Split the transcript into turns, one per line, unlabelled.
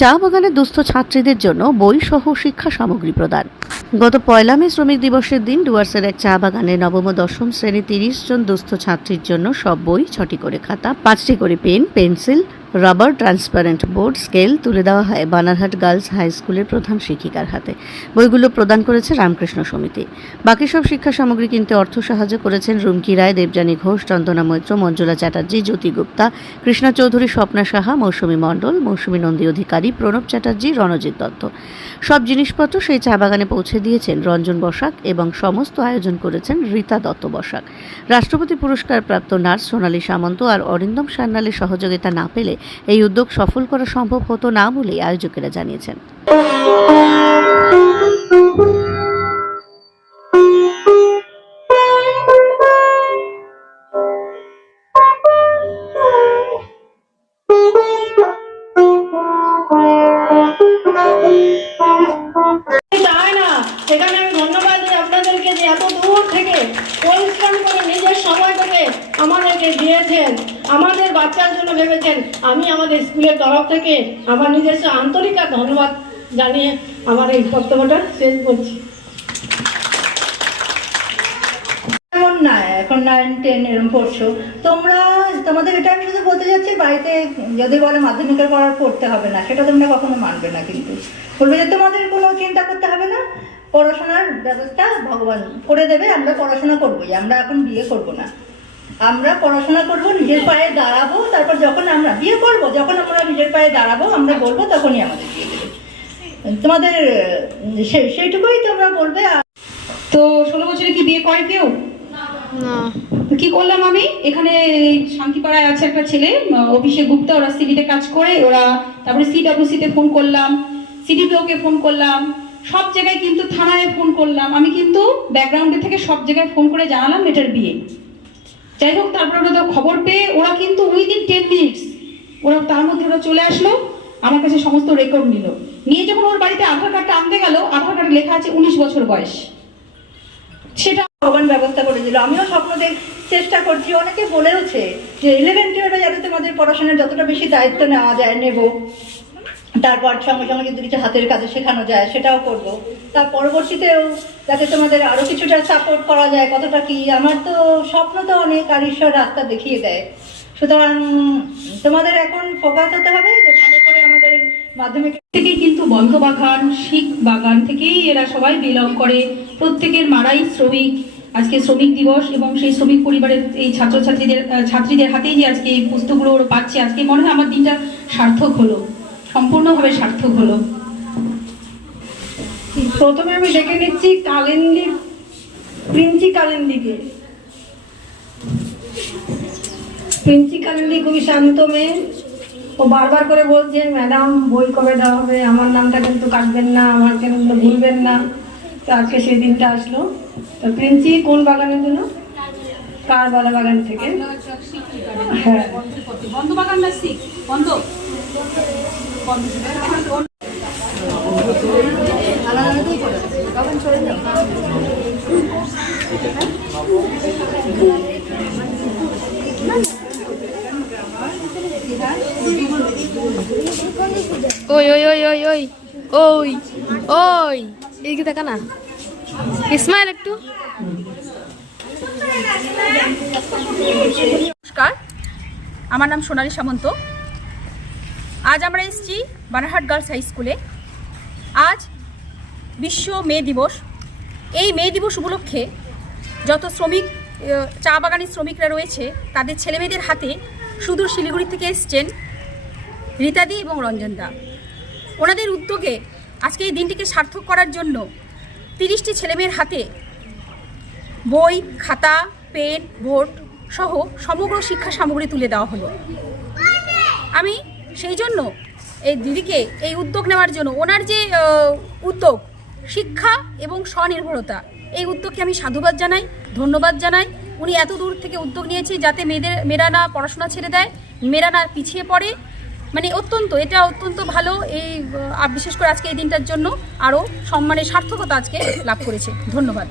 চা বাগানের দুস্থ ছাত্রীদের জন্য বই সহ শিক্ষা সামগ্রী প্রদান। গত পয়লা মে শ্রমিক দিবসের দিন ডুয়ার্সের এক চা বাগানে নবম দশম শ্রেণি তিরিশ জন দুস্থ ছাত্রীর জন্য সব বই, ছটি করে খাতা, পাঁচটি করে pen, pencil rubber transparent board scale তুলে দেওয়া হয় বানারহাট গার্লস হাই স্কুলের প্রধান শিক্ষিকার হাতে। বইগুলো প্রদান করেছে রামকৃষ্ণ সমিতি। বাকি সব শিক্ষা সামগ্রী কিনতে অর্থ সাহায্য করেছেন রুমকি রায়, দেবযানী ঘোষ, চন্দনা মৈত্র, মঞ্জুলা চ্যাটার্জি, জ্যোতি গুপ্তা, কৃষ্ণা চৌধুরী, স্বপ্না সাহা, মৌসুমী মণ্ডল, মৌসুমী নন্দী অধিকারী, প্রণব চ্যাটার্জি, রণজিৎ দত্ত। সব জিনিসপত্র সেই চা বাগানে পৌঁছে দিয়েছেন রঞ্জন বসাক এবং সমস্ত আয়োজন করেছেন রীতা দত্ত বসাক। রাষ্ট্রপতি পুরস্কার প্রাপ্ত নার্স সোনালী সামন্ত আর অরিন্দম সান্যালের সহযোগিতা না পেলে এই উদ্যোগ সফল করা সম্ভব হতো না বলে আয়োজকেরা জানিয়েছেন।
সেখানে আমি ধন্যবাদ আপনাদেরকে যে এত সময় আমাদেরকে দিয়েছেন। আমাদের বাচ্চার জন্য ভেবেছেন, আমি আমাদের স্কুলের তরফ থেকে আমার নিজস্ব আন্তরিক ধন্যবাদ জানিয়ে আমার এই বক্তব্যটা শেষ করছি।
না, এখন নাইন টেন এরকম পড়ছো। তোমরা, তোমাদের এটা আমি শুধু বলতে যাচ্ছি বাড়িতে যদি বলে মাধ্যমিকের পর আর পড়তে হবে না, সেটা তোমরা কখনো মানবে না কিন্তু। বলবে যে তোমাদের কোনো চিন্তা করতে হবে না, পড়াশোনার ব্যবস্থা ভগবান করে দেবে, আমরা পড়াশোনা করবোই, আমরা এখন বিয়ে করব না। আমরা পড়াশোনা করব নিজের পায়ে দাঁড়াবো তারপর যখন আমরা বিয়ে করব যখন আমরা নিজের পায়ে দাঁড়াবো আমরা বলব তখনই আমাদের বিয়ে দেবে। তোমাদের সেইটুকুই তোমরা বলবে
তো ষোলো বছরে কি বিয়ে করে কেউ? কি করলাম আমি? এখানে শান্তিপাড়ায় আছে একটা ছেলে অভিষেক গুপ্তা ওরা সিডিতে কাজ করে ওরা তারপরে সিডব্লিউসি তে ফোন করলাম সিডিপিও কে ফোন করলাম সব জায়গায় কিন্তু থানায় ফোন করলাম। আমি কিন্তু ব্যাকগ্রাউন্ডে থেকে সব জায়গায় ফোন করে জানালাম মেয়েটার বিয়ে। যাই হোক তারপরে ওরা তো খবর পেয়ে ওরা কিন্তু উইদিন টেন মিনিটস ওরা তার মধ্যে ওরা চলে আসলো, আমার কাছে সমস্ত রেকর্ড নিল। নিয়ে যখন ওর বাড়িতে আধার কার্ডটা আনতে গেল, আধার কার্ডে লেখা আছে উনিশ বছর বয়স। সেটা
ভগবান ব্যবস্থা করে দিল। আমিও স্বপ্ন দেখ, চেষ্টা করছি। অনেকে বলেওছে যে ইলেভেন টুয়েলভে যাতে তোমাদের পড়াশোনার যতটা বেশি দায়িত্ব নেওয়া যায়, নেব। তারপর সঙ্গে সঙ্গে যদি কিছু হাতের কাজে শেখানো যায়, সেটাও করব। তার পরবর্তীতেও যাতে তোমাদের আরও কিছুটা সাপোর্ট করা যায়, কতটা কি, আমার তো স্বপ্ন তো অনেক আর ঈশ্বর রাস্তা দেখিয়ে দেয়। সুতরাং তোমাদের এখন ফোকাস হতে হবে যে ভালো করে আমাদের মাধ্যমিক
থেকেই কিন্তু বন্ধ বাগান, শিখ বাগান থেকেই এরা সবাই বিলং করে। প্রত্যেকের মারাই শ্রমিক। আজকে শ্রমিক দিবস এবং সেই শ্রমিক পরিবারের এই ছাত্রছাত্রীদের ছাত্রীদের হাতেই যে আজকে এই পুস্তকগুলো ওরা পাচ্ছে, আজকে মনে হয় আমার দিনটা সার্থক হলো। সম্পূর্ণভাবে সার্থক হলো।
প্রথমে আমি ডেকে নিচ্ছি কালেন্দি প্রিন্সি কালেন্দিকে। প্রিন্সি কালেন্দি খুবই শান্ত মেয়ে। ও বারবার করে বলছে ম্যাডাম বই কবে দেওয়া হবে? আমার নামটা কিন্তু কাটবেন না আমাকে কিন্তু ভুলবেন না। তো আজকে সেই দিনটা আসলো। তো প্রিন্সি কোন বাগানের জন্য? কারবালা বাগান থেকে। হ্যাঁ।
বন্ধ বাগান না বন্ধ।
ওই ওই ওই ওই ওই ওই ওই এদিকে দেখা না ইসমাইল একটু।
নমস্কার। আমার নাম সোনালী সামন্ত। আজ আমরা এসেছি বানারহাট গার্লস হাই স্কুলে। আজ বিশ্ব মে দিবস। এই মে দিবস উপলক্ষে যত শ্রমিক চা বাগানের শ্রমিকরা রয়েছে, তাদের ছেলেমেয়েদের হাতে সুদূর শিলিগুড়ি থেকে এসছেন রীতাদি এবং রঞ্জনদা ওনাদের উদ্যোগে আজকে এই দিনটিকে সার্থক করার জন্য তিরিশটি ছেলেমেয়ের হাতে বই, খাতা, পেন, বোর্ড সহ সমগ্র শিক্ষা সামগ্রী তুলে দেওয়া হলো। আমি সেই জন্য এই দিদিকে এই উদ্যোগ নেওয়ার জন্য, ওনার যে উদ্যোগ, শিক্ষা এবং স্বনির্ভরতা, এই উদ্যোগকে আমি সাধুবাদ জানাই, ধন্যবাদ জানাই। উনি এত দূর থেকে উদ্যোগ নিয়েছে যাতে মেয়েদের মেয়েরা না পড়াশোনা ছেড়ে দেয় মেয়েরা না পিছিয়ে পড়ে। মানে অত্যন্ত, এটা অত্যন্ত ভালো এই বিশেষ করে আজকে এই দিনটার জন্য আরও সম্মানের সার্থকতা আজকে লাভ করেছে। ধন্যবাদ।